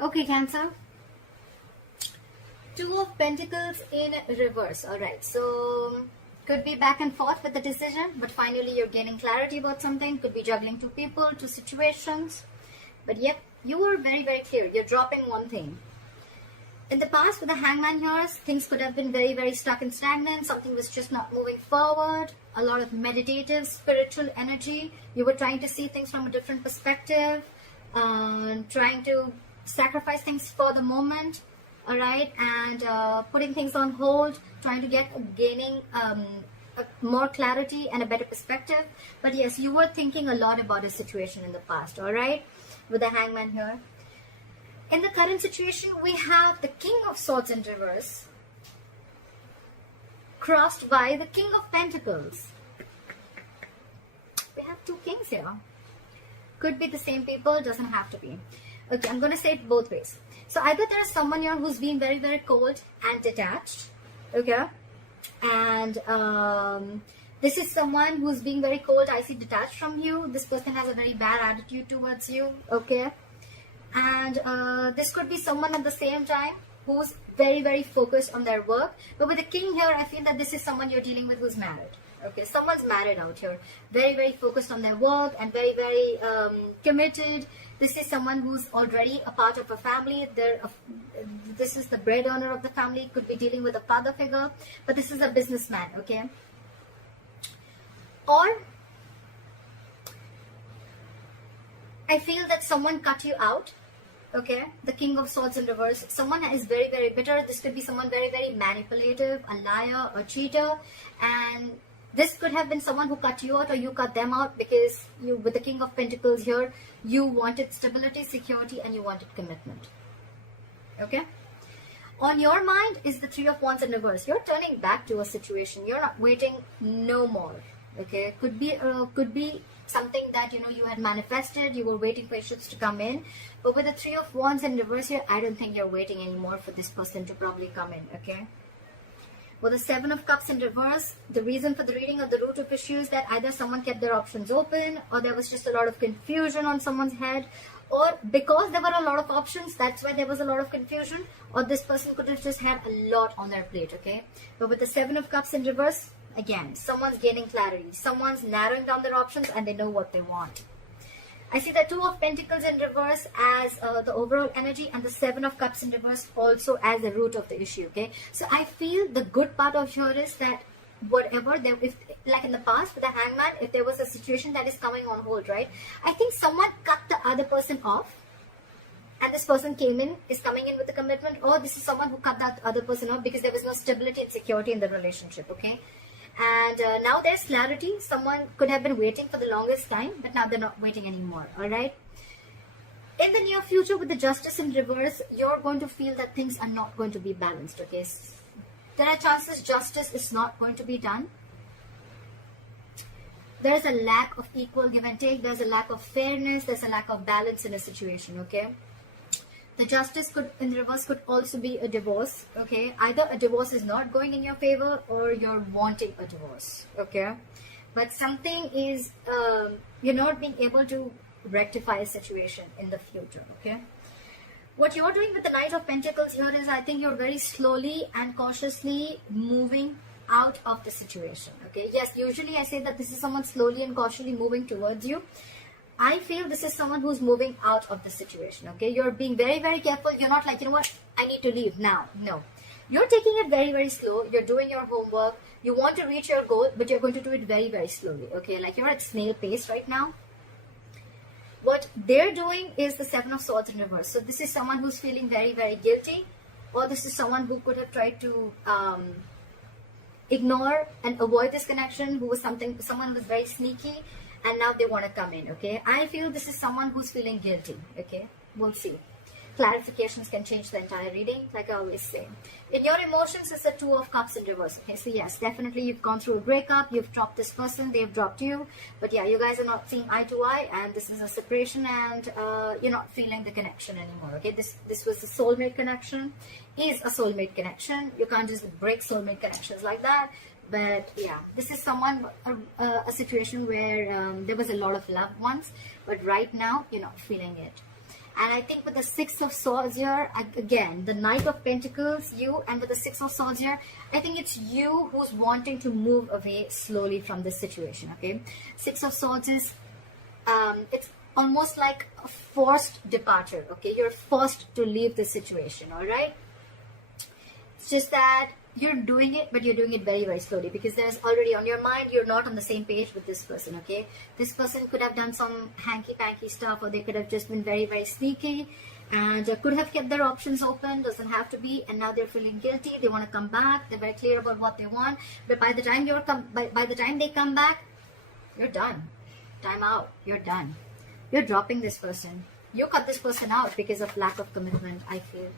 Okay, Cancer. Two of Pentacles in reverse. Alright, so could be back and forth with the decision, but finally you're gaining clarity about something. Could be juggling two people, two situations. But yep, you were very, very clear. You're dropping one thing. In the past, with the Hangman here, things could have been very, very stuck and stagnant. Something was just not moving forward. A lot of meditative, spiritual energy. You were trying to see things from a different perspective. Trying to sacrifice things for the moment. Alright, and putting things on hold. Trying to gaining more clarity and a better perspective. But yes, you were thinking a lot about a situation in the past. Alright, with the Hangman here. In the current situation, we have the King of Swords in reverse, crossed by the King of Pentacles. We have two kings here. Could be the same people, doesn't have to be. Okay, I'm going to say it both ways. So either there is someone here who's being very, very cold and detached. Okay. And this is someone who's being very cold, I see, detached from you. This person has a very bad attitude towards you. Okay. And this could be someone at the same time who's very, very focused on their work. But with the king here, I feel that this is someone you're dealing with who's married. Okay, someone's married out here. Very, very focused on their work and very, very committed. This is someone who's already a part of a family. This is the bread earner of the family. Could be dealing with a father figure. But this is a businessman, okay? Or I feel that someone cut you out. Okay, the King of Swords in reverse. Someone is very, very bitter. This could be someone very, very manipulative, a liar, a cheater. And this could have been someone who cut you out or you cut them out because you, with the King of Pentacles here, you wanted stability, security, and you wanted commitment. Okay. On your mind is the Three of Wands in reverse. You're turning back to a situation. You're not waiting no more. Okay. Could be something that you had manifested, you were waiting for issues to come in, but with the Three of Wands in reverse here, I don't think you're waiting anymore for this person to probably come in. Okay, with the Seven of Cups in reverse, the reason for the reading of the root of issues that either someone kept their options open, or there was just a lot of confusion on someone's head, or because there were a lot of options, that's why there was a lot of confusion, or this person could have just had a lot on their plate. Okay, but with the Seven of Cups in reverse, again, someone's gaining clarity. Someone's narrowing down their options and they know what they want. I see the Two of Pentacles in reverse as the overall energy and the Seven of Cups in reverse also as the root of the issue. Okay, so I feel the good part of here is that whatever there, if like in the past with the Hangman, if there was a situation that is coming on hold, right? I think someone cut the other person off. And this person is coming in with a commitment, or this is someone who cut that other person off because there was no stability and security in the relationship. Okay. And now there's clarity. Someone could have been waiting for the longest time, but now they're not waiting anymore. All right. In the near future, with the Justice in reverse, you're going to feel that things are not going to be balanced. Okay. There are chances justice is not going to be done. There's a lack of equal give and take. There's a lack of fairness. There's a lack of balance in a situation. Okay. The Justice in reverse could also be a divorce. Okay, either a divorce is not going in your favor or you're wanting a divorce. Okay, but something is you're not being able to rectify a situation in the future. Okay, what you're doing with the Knight of Pentacles here is, I think you're very slowly and cautiously moving out of the situation. Okay, yes, usually I say that this is someone slowly and cautiously moving towards you. I feel this is someone who's moving out of the situation. Okay, you're being very, very careful. You're not like, what, I need to leave now. No, you're taking it very, very slow. You're doing your homework. You want to reach your goal, but you're going to do it very, very slowly. Okay, like you're at snail pace right now. What they're doing is the Seven of Swords in reverse. So this is someone who's feeling very, very guilty, or this is someone who could have tried to ignore and avoid this connection, someone who was very sneaky, and now they want to come in. Okay, I feel this is someone who's feeling guilty. Okay, we'll see. Clarifications can change the entire reading, like I always say. In your emotions, it's a Two of Cups in reverse. Okay, so yes, definitely you've gone through a breakup, you've dropped this person, they've dropped you, but yeah, you guys are not seeing eye to eye, and this is a separation, and you're not feeling the connection anymore. Okay, this was a soulmate connection, is a soulmate connection. You can't just break soulmate connections like that. But yeah, this is someone, a situation where there was a lot of love once, but right now you're not feeling it. And I think with the Six of Swords here, again, the Knight of Pentacles, you, and with the Six of Swords here, I think it's you who's wanting to move away slowly from this situation, okay? Six of Swords is, it's almost like a forced departure, okay? You're forced to leave this situation, all right? It's just that you're doing it, but you're doing it very, very slowly, because there's already on your mind, you're not on the same page with this person, okay? This person could have done some hanky-panky stuff, or they could have just been very, very sneaky, and could have kept their options open, doesn't have to be, and now they're feeling guilty, they want to come back, they're very clear about what they want, but by the time by the time they come back, you're done. Time out. You're done. You're dropping this person. You cut this person out because of lack of commitment, I feel.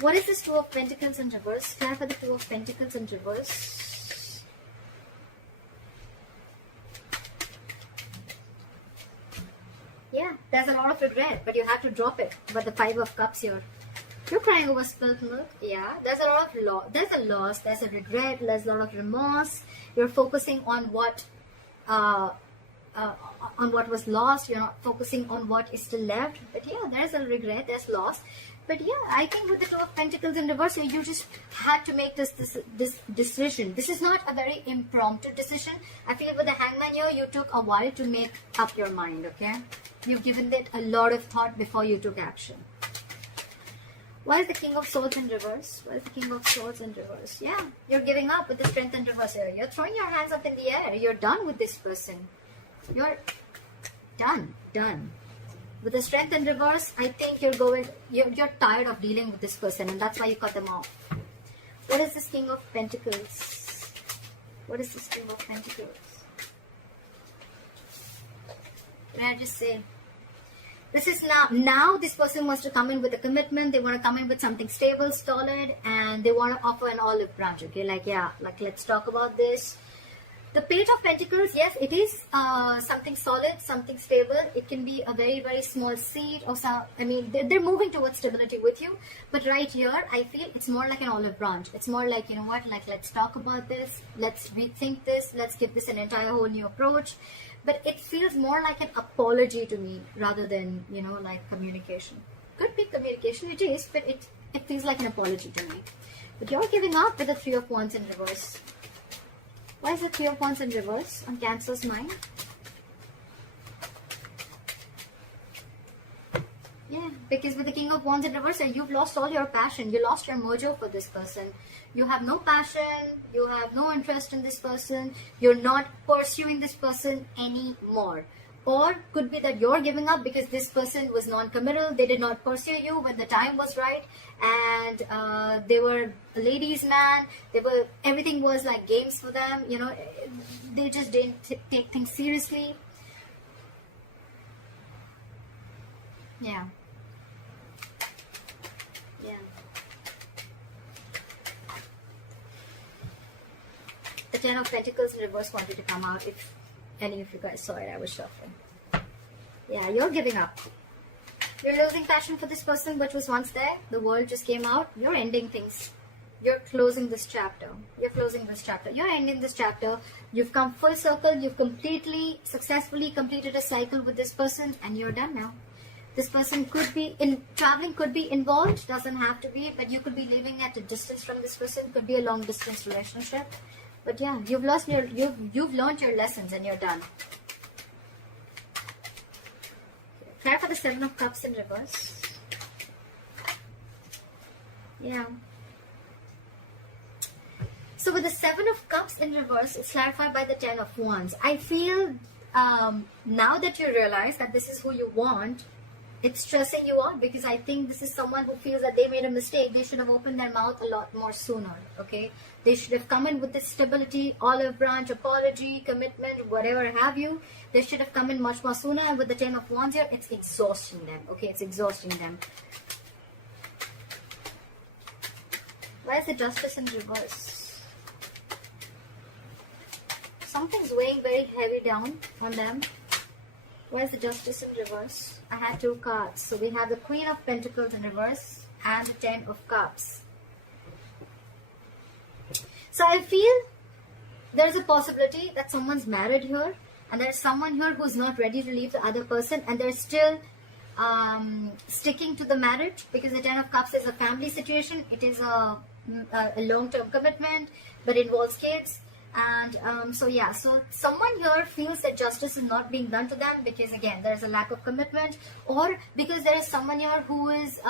What is this Two of Pentacles in reverse? Clarify the Two of Pentacles in reverse. Yeah, there's a lot of regret, but you have to drop it. But the Five of Cups here. You're crying over spilled milk. Yeah, there's a lot of there's a loss, there's a regret, there's a lot of remorse. You're focusing on what was lost. You're not focusing on what is still left. But yeah, there's a regret, there's loss. But yeah, I think with the Two of Pentacles in reverse, you just had to make this decision. This is not a very impromptu decision. I feel with the Hangman here, you took a while to make up your mind, okay? You've given it a lot of thought before you took action. Why is the King of Swords in reverse? Why is the King of Swords in reverse? Yeah, you're giving up with the Strength in reverse here. You're throwing your hands up in the air. You're done with this person. You're done. With the Strength in reverse, I think you're tired of dealing with this person, and that's why you cut them off. What is this King of Pentacles? What is this King of Pentacles? Can I just say? This is now this person wants to come in with a commitment. They want to come in with something stable, solid, and they want to offer an olive branch, okay? Like, yeah, like let's talk about this. The Page of Pentacles, yes, it is something solid, something stable. It can be a very, very small seed or some, I mean, they're moving towards stability with you. But right here, I feel it's more like an olive branch. It's more like, you know what, like let's talk about this. Let's rethink this. Let's give this an entire whole new approach. But it feels more like an apology to me rather than, you know, like communication. Could be communication, it is, but it feels like an apology to me. But you're giving up with the Three of Wands in reverse. Why is the Three of Wands in reverse on Cancer's mind? Yeah, because with the King of Wands in reverse, you've lost all your passion. You lost your mojo for this person. You have no passion. You have no interest in this person. You're not pursuing this person anymore. Or could be that you're giving up because this person was non-committal. They did not pursue you when the time was right, and they were a ladies' man. Everything was like games for them. You know, they just didn't take things seriously. Yeah. The Ten of Pentacles in reverse wanted to come out. If any of you guys saw it, I was shuffling. Yeah, you're giving up. You're losing passion for this person which was once there. The world just came out. You're ending things. You're closing this chapter. You're closing this chapter. You're ending this chapter. You've come full circle. You've completely, successfully completed a cycle with this person, and you're done now. This person could be traveling, could be involved, doesn't have to be, but you could be living at a distance from this person. Could be a long distance relationship. But yeah, you've learned your lessons and you're done. Clarify the Seven of Cups in reverse. Yeah. So with the Seven of Cups in reverse, it's clarified by the Ten of Wands. I feel now that you realize that this is who you want, it's stressing you out, because I think this is someone who feels that they made a mistake. They should have opened their mouth a lot more sooner, okay? They should have come in with this stability, olive branch, apology, commitment, whatever have you. They should have come in much more sooner. And with the Ten of Wands here, it's exhausting them, okay? It's exhausting them. Why is the Justice in reverse? Something's weighing very heavy down on them. Why is the Justice in reverse? I had two cards. So we have the Queen of Pentacles in reverse and the Ten of Cups. So I feel there's a possibility that someone's married here, and there's someone here who's not ready to leave the other person, and they're still sticking to the marriage, because the Ten of Cups is a family situation. It is a long-term commitment, but involves kids. And so yeah, so someone here feels that justice is not being done to them, because again there's a lack of commitment, or because there is someone here who is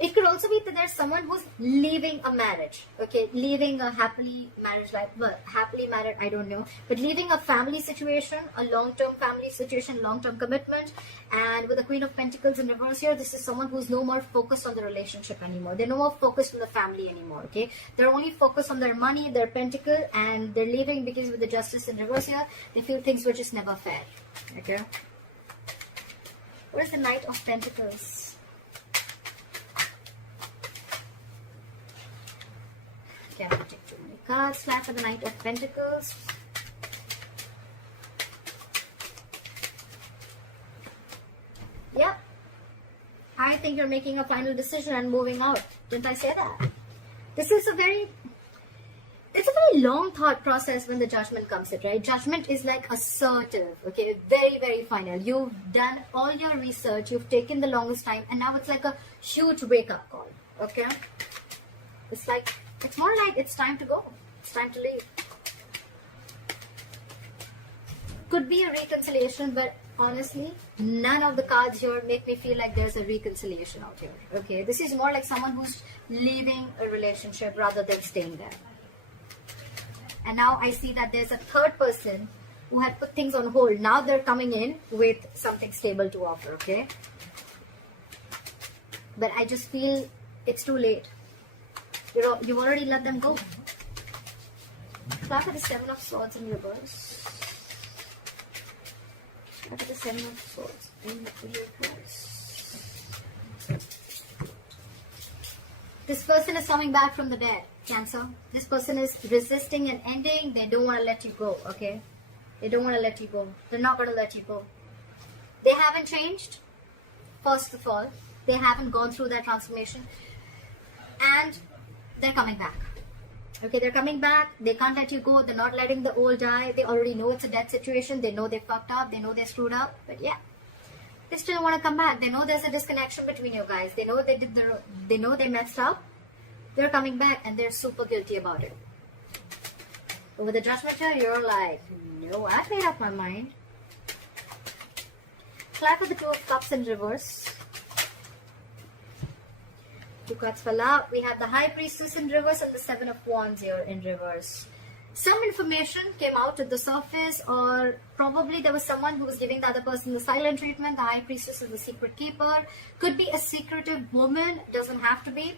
it could also be that there's someone who's leaving a marriage, okay, leaving a happily marriage life, well, happily married, I don't know, but leaving a family situation, a long-term family situation, long-term commitment. And with the Queen of Pentacles in reverse here, this is someone who's no more focused on the relationship anymore. They're no more focused on the family anymore, okay? They're only focused on their money, their pentacle, and they're leaving because with the Justice in reverse here, they feel things were just never fair, okay? What is the Knight of Pentacles? Okay, I'm going to take too many cards. Flat for the Knight of Pentacles. Yeah. I think you're making a final decision and moving out. Didn't I say that? This is a very... It's a very long thought process when the Judgment comes in, right? Judgment is like assertive, okay? Very, very final. You've done all your research. You've taken the longest time. And now it's like a huge wake-up call, okay? It's like... It's more like it's time to go. It's time to leave. Could be a reconciliation, but honestly, none of the cards here make me feel like there's a reconciliation out here. Okay, this is more like someone who's leaving a relationship rather than staying there. And now I see that there's a third person who had put things on hold. Now they're coming in with something stable to offer, okay? But I just feel it's too late. You've already let them go. Look at the Seven of Swords in reverse. Look at the Seven of Swords in reverse. This person is coming back from the dead, Cancer. This person is resisting an ending. They don't want to let you go, okay? They don't want to let you go. They're not going to let you go. They haven't changed, first of all. They haven't gone through that transformation. And they're coming back. Okay, they're coming back. They can't let you go. They're not letting the old die. They already know it's a death situation. They know they fucked up. They know they screwed up. But yeah, they still want to come back. They know there's a disconnection between you guys. They know they know they messed up. They're coming back and they're super guilty about it. But with the Judgment here, you're like, no, I've made up my mind. Clap with the Two of Cups in reverse. Two cards fell out. We have the High Priestess in reverse and the Seven of Wands here in reverse. Some information came out at the surface, or probably there was someone who was giving the other person the silent treatment. The High Priestess is the secret keeper. Could be a secretive woman. Doesn't have to be.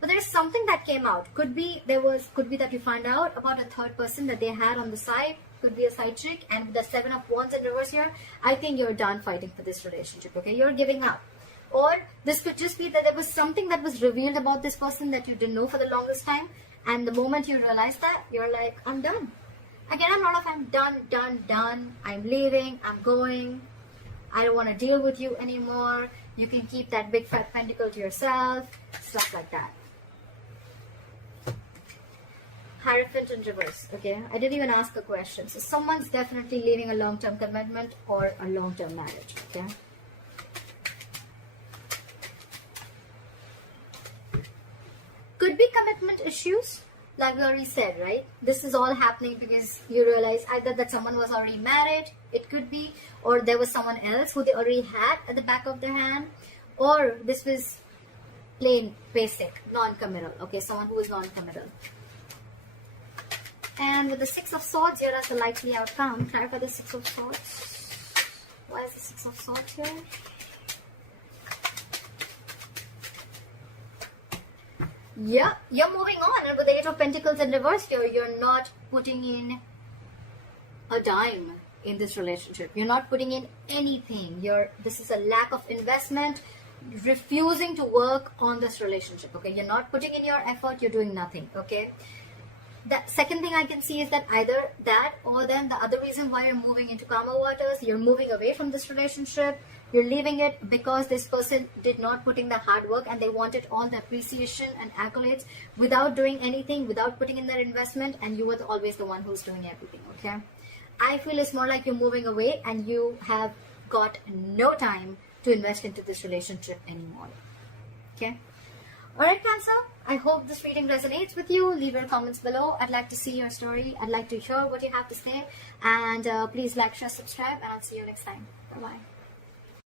But there's something that came out. Could be that you find out about a third person that they had on the side. Could be a side chick. And with the Seven of Wands in reverse here, I think you're done fighting for this relationship. Okay, you're giving up. Or this could just be that there was something that was revealed about this person that you didn't know for the longest time. And the moment you realize that, you're like, I'm done. Again, I'm not I'm done. I'm leaving. I'm going. I don't want to deal with you anymore. You can keep that big fat pentacle to yourself. Stuff like that. Hierophant in reverse. Okay, I didn't even ask a question. So someone's definitely leaving a long-term commitment or a long-term marriage. Okay. Could be commitment issues, like we already said, right? This is all happening because you realize either that someone was already married, it could be, or there was someone else who they already had at the back of their hand, or this was plain, basic, non-committal, okay? Someone who is non-committal. And with the Six of Swords here as the likely outcome, clarify the Six of Swords. Why is the Six of Swords here? Yeah, you're moving on, and with the Eight of Pentacles in reverse here, you're not putting in a dime in this relationship. You're not putting in anything. This is a lack of investment, refusing to work on this relationship. Okay, you're not putting in your effort. You're doing nothing. Okay. The second thing I can see is that either that, or then the other reason why you're moving into calmer waters, you're moving away from this relationship. You're leaving it because this person did not put in the hard work and they wanted all the appreciation and accolades without doing anything, without putting in their investment, and you were always the one who's doing everything, okay? I feel it's more like you're moving away and you have got no time to invest into this relationship anymore. Okay. Alright, Cancer, I hope this reading resonates with you. Leave your comments below. I'd like to see your story. I'd like to hear what you have to say. And please like, share, subscribe, and I'll see you next time. Bye-bye.